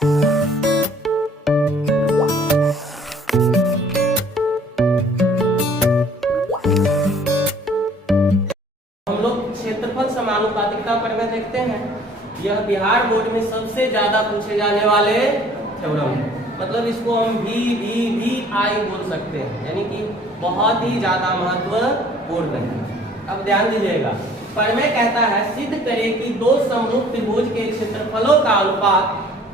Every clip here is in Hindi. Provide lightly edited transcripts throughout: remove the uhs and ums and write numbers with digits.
क्षेत्रफल समानुपातिकता प्रमेय देखते हैं। यह बिहार बोर्ड में सबसे ज्यादा पूछे जाने वाले थ्योरम है। मतलब इसको हम VVVI बोल सकते हैं, यानी कि बहुत ही ज्यादा महत्वपूर्ण है। अब ध्यान दीजिएगा, प्रमेय कहता है सिद्ध करे कि दो समरूप त्रिभुज के क्षेत्रफलों का अनुपात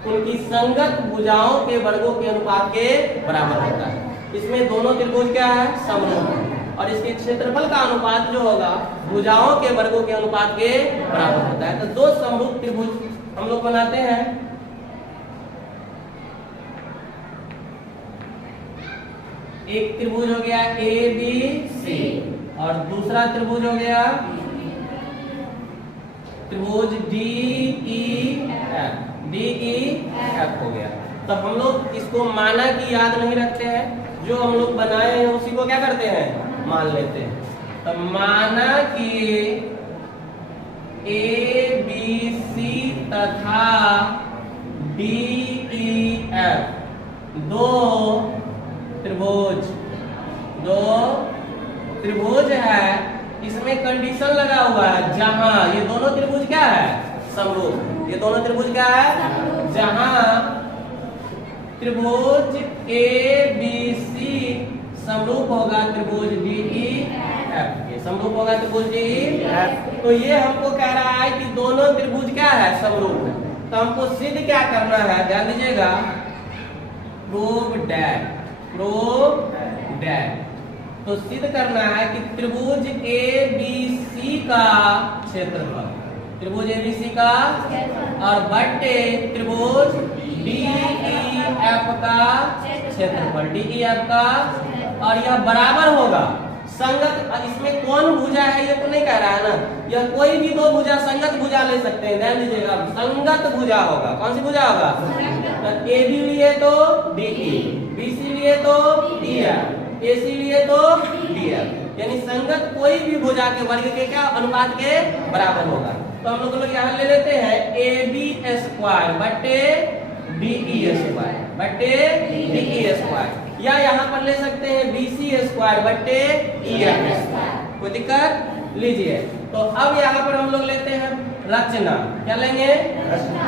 उनकी संगत भुजाओं के वर्गों के अनुपात के बराबर होता है। इसमें दोनों त्रिभुज क्या है? समरूप है, और इसके क्षेत्रफल का अनुपात जो होगा भुजाओं के वर्गों के अनुपात के बराबर होता है। तो दो समरूप त्रिभुज हम लोग बनाते हैं। एक त्रिभुज हो गया ABC और दूसरा त्रिभुज हो गया त्रिभुज DEF हो गया। तो हम लोग इसको माना कि याद नहीं रखते हैं, जो हम लोग बनाए हैं उसी को क्या करते हैं? मान लेते हैं। तो माना कि ABC तथा DEF दो त्रिभुज है। इसमें कंडीशन लगा हुआ है, जहां ये दोनों त्रिभुज क्या है? समरूप। ये दोनों त्रिभुज क्या है? जहां त्रिभुज ABC समरूप होगा त्रिभुज DEF के, समरूप होगा त्रिभुज DEF। तो ये हमको कह रहा है कि दोनों त्रिभुज क्या है? समरूप है। तो हमको सिद्ध क्या करना है? ध्यान दीजिएगा, प्रूव डैट। तो सिद्ध करना है कि त्रिभुज ABC का क्षेत्रफल, त्रिभुज ABC का और बट्टे त्रिभुज DEF का क्षेत्रफल, DEF का, और यह बराबर होगा संगत। इसमें कौन भुजा है ये तो नहीं कह रहा है ना, यह कोई भी दो भुजा संगत भुजा ले सकते हैं। ध्यान दीजिएगा, संगत भुजा होगा। कौन सी भुजा होगा? AB लिए तो DE, BC लिए तो DF, AC लिए तो DF, यानी संगत कोई भी भुजा के वर्ग के क्या अनुपात के बराबर होगा। तो हम लोग यहाँ ले लेते हैं AB² बट्टे DE², या यहाँ पर ले सकते हैं BC² बट्टे EF²। कोई दिक्कत? लीजिए। तो अब यहाँ पर हम लोग लेते हैं रचना। क्या लेंगे? रचना।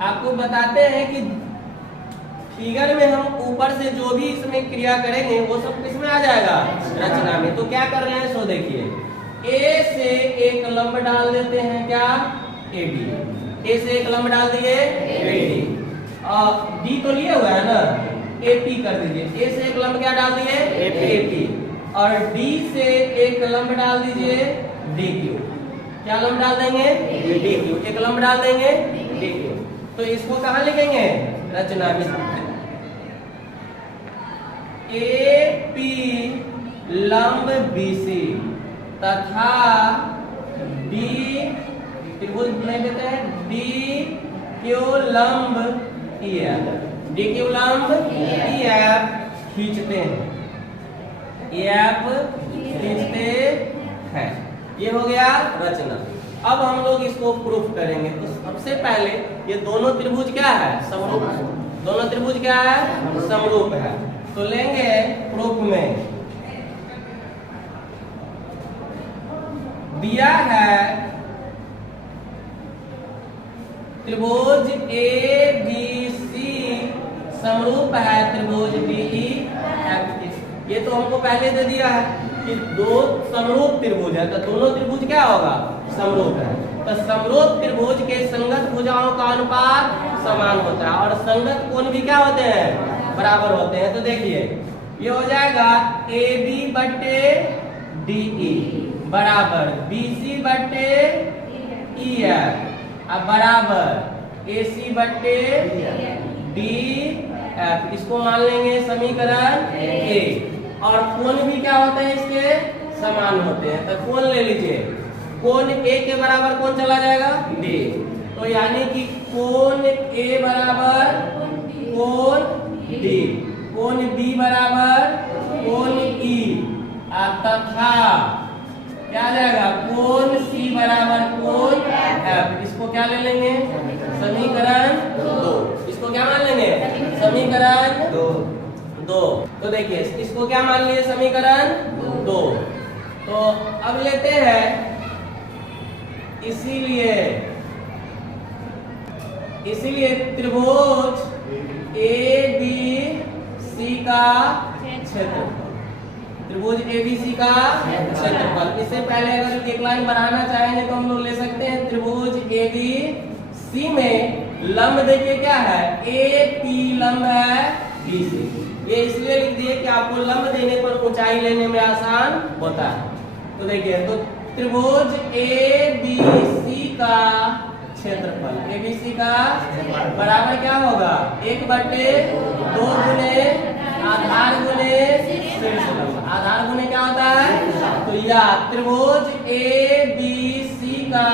आपको बताते हैं कि फिगर में हम ऊपर से जो भी इसमें क्रिया करेंगे वो सब किसमें आ जाएगा? रचना में। तो क्या कर रहे हैं सो देखिए, A से एक लंब डाल देते हैं, क्या? AB। A से एक लंब डाल दिए AD, और D तो लिए हुआ है ना, AP कर दीजिए। A से एक लंब क्या डाल दिए? AP। और D से एक लंब डाल दीजिए DQ। क्या लंब डाल देंगे? DQ। एक लंब डाल देंगे DQ। तो इसको कहाँ लिखेंगे? रचना में। AP लंब BC तथा D त्रिभुज नहीं देते हैं, DQ लंब EF, DQ लंब EF खींचते हैं, EF खींचते हैं। ये हो गया रचना। अब हम लोग इसको प्रूफ करेंगे। तो सबसे पहले ये दोनों त्रिभुज क्या है? समरूप। दोनों त्रिभुज क्या है? समरूप है। तो लेंगे प्रूफ में, दिया है त्रिभुज ABC समरूप है त्रिभुज DEF। ये तो हमको पहले दे दिया है कि दो समरूप त्रिभुज है, तो दोनों त्रिभुज क्या होगा? समरूप है। तो समरूप त्रिभुज के संगत भुजाओं का अनुपात समान होता है, और संगत कोण भी क्या होते हैं? बराबर होते हैं। तो देखिए ये हो जाएगा AB बट्टे DE बराबर BC बट्टे EF अब बराबर AC बट्टे DF। इसको मान लेंगे समीकरण A। और कोण भी क्या होते हैं? इसके समान होते हैं। तो कोण ले लीजिए, कोण A के बराबर कौन चला जाएगा? D। तो यानी कि कोण A बराबर कोण D, कोण B बराबर कोण E, तथा क्या आ जाएगा? कोण C बराबर कोण F। इसको क्या ले लेंगे? समीकरण 2। इसको समीकरण दो। तो देखिए इसको क्या मान लिए समीकरण दो। तो अब लेते हैं इसीलिए त्रिभुज ABC का क्षेत्रफल, त्रिभुज ABC का क्षेत्रफल। इससे पहले अगर एक लाइन बढ़ाना चाहेंगे तो हम लोग ले सकते हैं त्रिभुज ABC में लंब देखिए क्या है, AP लंब है BC। ये इसलिए लिख दिए कि आपको लंब देने पर ऊंचाई लेने में आसान होता है। तो देखिए तो त्रिभुज ABC का क्षेत्रफल, ABC का बराबर क्या होगा, 1/2 गुने आधार गुने शीर्ष लंब। आधार गुने क्या होता है, तो यह त्रिभुज ABC का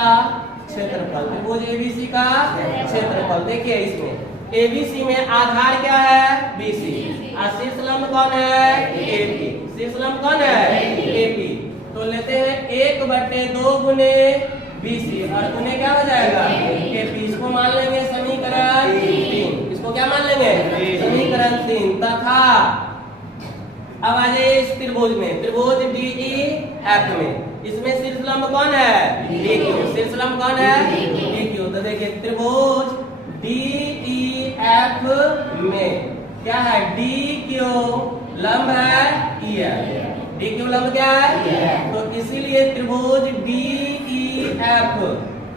क्षेत्रफल, त्रिभुज ABC का क्षेत्रफल। देखिए इसमें ABC में आधार क्या है BC और शीर्ष लंब कौन है AP। शीर्ष लंब कौन है AP। तो लेते हैं 1/2 गुने BC और गुने क्या हो जाएगा AP। इसको मान लेंगे समीकरण 3। इसको क्या मान लेंगे समीकरण 3। तथा अब आ जाइए इस त्रिभुज में, त्रिभुज DEF में, इसमें शीर्ष लंब कौन है DQ। शीर्ष लंब कौन है DQ। तो देखिए त्रिभुज DEF में क्या है DQ लंब है EF। DQ लंब क्या है, तो इसीलिए त्रिभुज DEF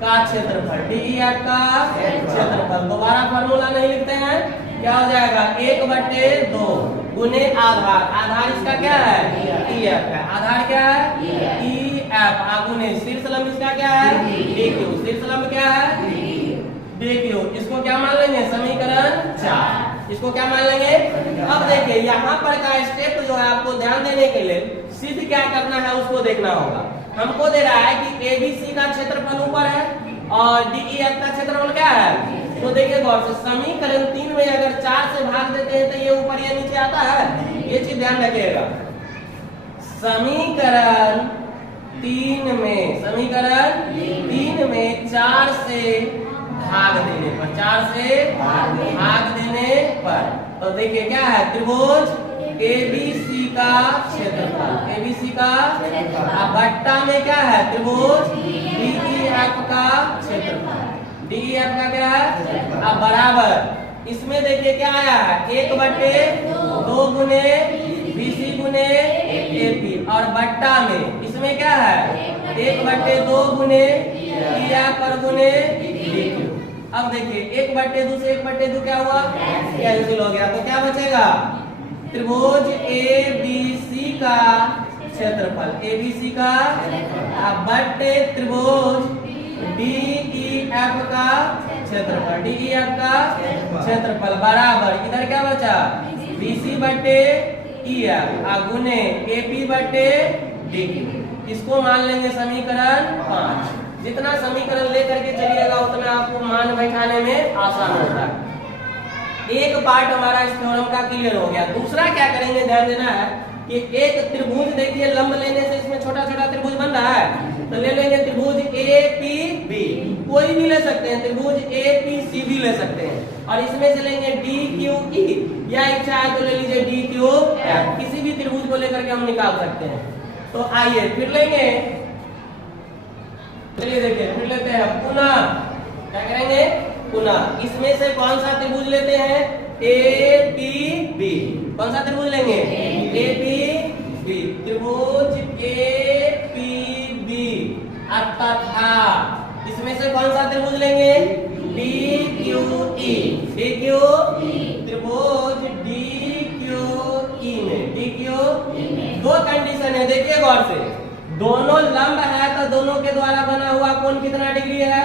का क्षेत्रफल, DEF का क्षेत्रफल। दोबारा फॉर्मूला नहीं लिखते हैं, क्या हो जाएगा 1/2 गुने आधार। आधार इसका क्या है EF है। आधार क्या है EF गुने शीर्ष लंब इसका क्या है DQ। शीर्ष लंब क्या है DQ। इसको क्या मान लेंगे समीकरण 4। इसको क्या मान लेंगे। अब देखिए यहाँ पर का स्टेप जो है आपको ध्यान देने के लिए सिद्ध क्या करना है उसको देखना होगा। हमको दे रहा है कि ABC का क्षेत्रफल ऊपर है और DEF का क्षेत्रफल क्या है। तो देखिए गौर से समीकरण 3 में अगर 4 से भाग देते हैं तो ये ऊपर या नीचे आता है, ये चीज ध्यान रखिएगा। समीकरण 3 में 4 से भाग देने पर, 4 से भाग देने पर, तो देखिए क्या है त्रिभुज ABC का क्षेत्रफल, ABC का बट्टा में क्या है त्रिभुज DEF का क्षेत्रफल। DEF का क्या है अब बराबर इसमें देखिए क्या आया है 1/2 गुने BC गुने AP और बट्टा में इसमें क्या है 1/2 गुने EF और गुने DQ। अब देखिए 1/2 से 1/2 क्या हुआ कैंसिल हो गया, तो क्या बचेगा त्रिभुज ABC का क्षेत्रफल, ABC का बट्टे त्रिभुज DEF का क्षेत्रफल, DEF का क्षेत्रफल बराबर इधर क्या बचा BC/EF गुने AP/DQ। इसको मान लेंगे समीकरण 5। जितना समीकरण लेकर के चलिएगा उतना आपको मान बैठाने में आसान होता है। एक पार्ट हमारा इस थ्योरम का क्लियर हो गया। दूसरा क्या करेंगे ध्यान देना है कि एक त्रिभुज देखिए लंब लेने से इसमें छोटा छोटा त्रिभुज बन रहा है, तो ले लेंगे त्रिभुज APB, कोई भी ले सकते हैं, त्रिभुज APC भी ले सकते हैं और इसमें से लेंगे DQE या इच्छा है तो ले लीजिए DQF। किसी भी त्रिभुज को लेकर के हम निकाल सकते हैं। तो आइए फिर लेंगे, चलिए देखिए फिर लेते हैं पुनः, क्या करेंगे पुनः इसमें से कौन सा त्रिभुज लेते हैं APB। कौन सा त्रिभुज लेंगे APB, त्रिभुज APB तथा इसमें से कौन सा त्रिभुज लेंगे DQE, त्रिभुज DQE में दो कंडीशन है, देखिए गौर से, दोनों लंब है तो दोनों के द्वारा बना हुआ कोण कितना डिग्री है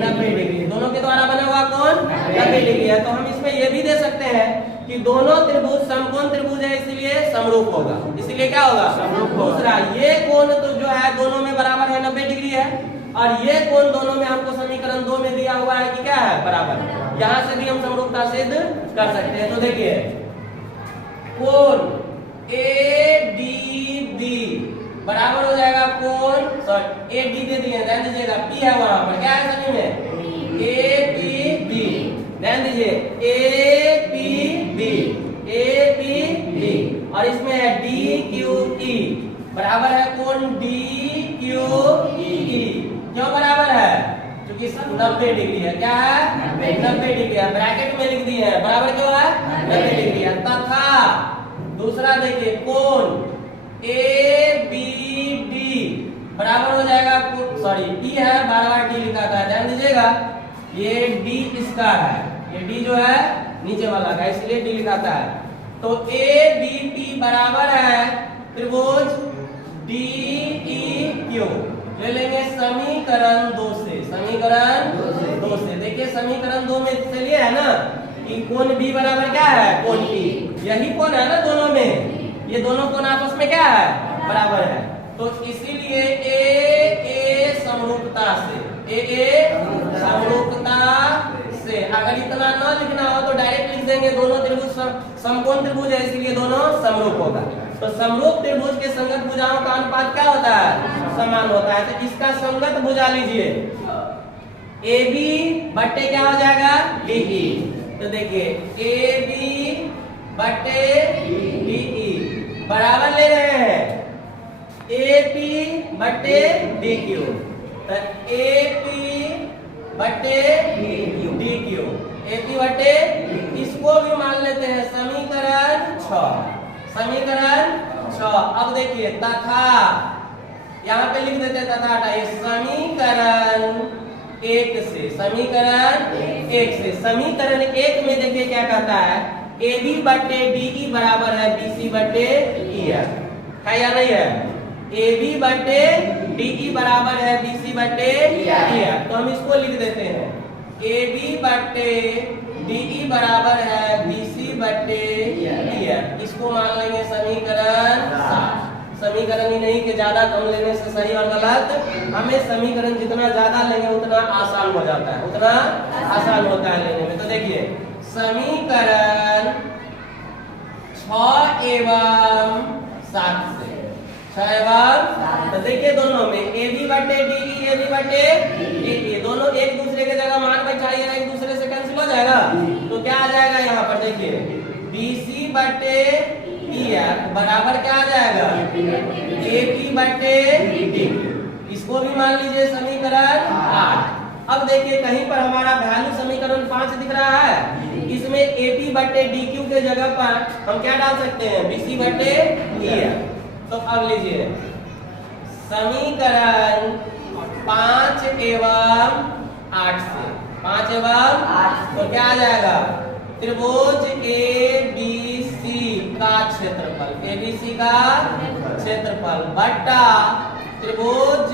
90 डिग्री। दोनों के द्वारा बना हुआ कोण 90 डिग्री है। तो हम इसमें यह भी दे सकते हैं कि दोनों त्रिभुज समकोण त्रिभुज है इसलिए समरूप होगा, इसलिए क्या होगा समरूप। दूसरा ये कोण तो जो है दोनों में बराबर है 90 डिग्री है और ये कोण दोनों में हमको समीकरण 2 में दिया हुआ है कि क्या है बराबर। यहाँ से भी हम समरूपता सिद्ध कर सकते हैं। तो देखिए कोण ADB बराबर हो जाएगा कोण, सॉरी AD दे दिए, ध्यान दीजिएगा P है वहां पर, क्या है सभी में APB, ध्यान दीजिए APB किस 90 डिग्री है, क्या है 90 डिग्री है, ब्रैकेट में लिख दिए हैं, बराबर क्यों है 90 डिग्री है। तथा दूसरा देखिए कोण ABD बराबर हो जाएगा, सॉरी D है, बार D लिखा था, ध्यान दीजिएगा, ये D इसका है, ये D जो है नीचे वाला का, इसलिए D लिखा था। तो ABP बराबर है त्रिभुज DEQ। ले लेंगे समीकरण 2 से, समीकरण 2 से देखिए, समीकरण 2 में से लिए है ना कि कोण B बराबर क्या है कोण P, यही कोण है ना दोनों में, ये दोनों कोण आपस में क्या है बराबर है। तो इसीलिए AA समरूपता से अगर इतना न लिखना हो तो डायरेक्ट लिख देंगे दोनों त्रिभुज समकोण त्रिभुज है, इसलिए दोनों समरूप होगा। तो समरूप त्रिभुज के संगत भुजाओं का अनुपात क्या होता है समान होता है। तो इसका संगत भुजा लीजिए, AB बट्टे क्या हो जाएगा DE। तो देखिए AB बट्टे DE बराबर ले रहे हैं AP बट्टे DQ। तो AP बट्टे DQ, AP बट्टे, इसको भी मान लेते हैं समीकरण 6, समीकरण 6। अब देखिए तथा, यहाँ पे लिख देते तथा हटाइए, समीकरण 1 से, समीकरण 1 से, समीकरण 1 में देखिए क्या कहता है, AB बट्टे DE बराबर है BC बट्टे EF, है या नहीं है। AB बट्टे DE बराबर है BC बट्टे EF, तो हम इसको लिख देते हैं AB बट्टे DE बराबर है BC बट्टे EF, इसको मान लेंगे समीकरण 7। समीकरण ही नहीं कि ज्यादा कम लेने से सही और गलत, हमें समीकरण जितना ज्यादा लेंगे उतना आसान हो जाता है, उतना आसान होता है लेने में। तो देखिए समीकरण 6 एवं 7 से, 6 एवं, तो देखिए दोनों में AB बट्टे DE, AB बट्टे DE, दोनों एक दूसरे के जगह मान बैठाइए, एक दूसरे से कैंसिल हो जाएगा। तो क्या आ जाएगा यहाँ पर देखिए BC बट्टे EF बराबर क्या आ जाएगा AP बट्टे DQ, इसको भी मान लीजिए समीकरण 8। अब देखिए कहीं पर हमारा वैल्यू समीकरण 5 दिख रहा है, इसमें AP बट्टे DQ के जगह पर हम क्या डाल सकते हैं BC बट्टे EF। तो अब लीजिए समीकरण 5 एवं 8 से, 5 एवं 8, तो क्या आ जाएगा त्रिभुज ABC का क्षेत्रफल, ABC का क्षेत्रफल बट्टा त्रिभुज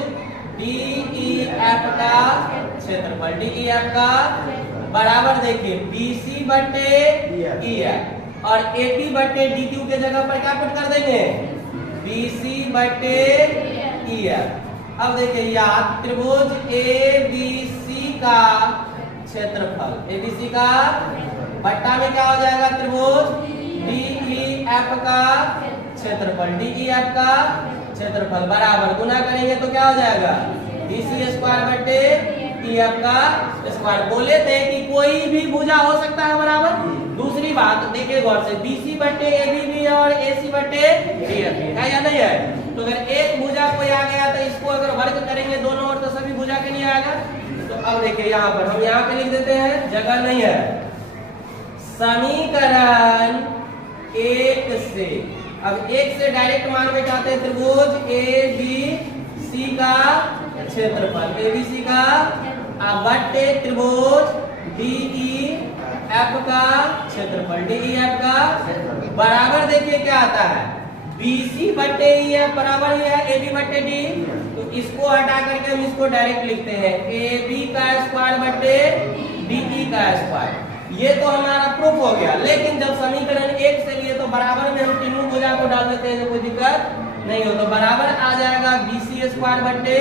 DEF का क्षेत्रफल, DEF का बराबर देखिए BC बट्टे EF और AP बट्टे DQ के जगह पर क्या पुट कर देंगे BC बट्टे EF। अब देखिए याद त्रिभुज ABC का क्षेत्रफल, ABC का बट्टा में क्या हो जाएगा त्रिभुज DEF का क्षेत्रफल, DEF का क्षेत्रफल बराबर गुना करेंगे तो क्या हो जाएगा BC स्क्वायर बट्टे EF का स्क्वायर। बोले थे कि कोई भी भुजा हो सकता है बराबर। दूसरी बात देखिए गौर से, BC बट्टे AB भी है और AC बट्टे DF भी है या नहीं है। तो अगर एक भुजा कोई आ गया तो इसको अगर वर्ग करेंगे दोनों ओर तो सभी भुजा के लिए आएगा। तो अब देखिए यहाँ पर हम यहाँ पे लिख देते हैं, जगह नहीं है, समीकरण 1 से, अब 1 से डायरेक्ट मान बैठाते हैं त्रिभुज ABC का क्षेत्रफल, ABC का बट्टे त्रिभुज DEF का क्षेत्रफल, DEF का बराबर देखिए क्या आता है BC बट्टे EF बराबर ही है AB बट्टे D। तो इसको हटा करके हम इसको डायरेक्ट लिखते हैं AB का स्क्वायर बट्टे DE का स्क्वायर। ये तो हमारा प्रूफ हो गया। लेकिन जब समीकरण 1 से लिए तो बराबर में हम तीनों भुजा को डाल देते हैं, कोई दिक्कत नहीं हो। तो बराबर आ जाएगा BC स्क्वायर बट्टे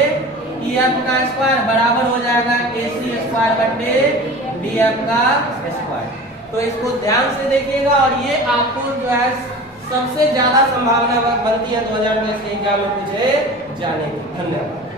EF का स्क्वायर बराबर हो जाएगा AC स्क्वायर बट्टे DF का स्क्वायर। तो इसको ध्यान से देखिएगा और ये आपको जो है सबसे ज्यादा संभावना बनती है 2020 के एग्जाम में पूछे जाने की। धन्यवाद।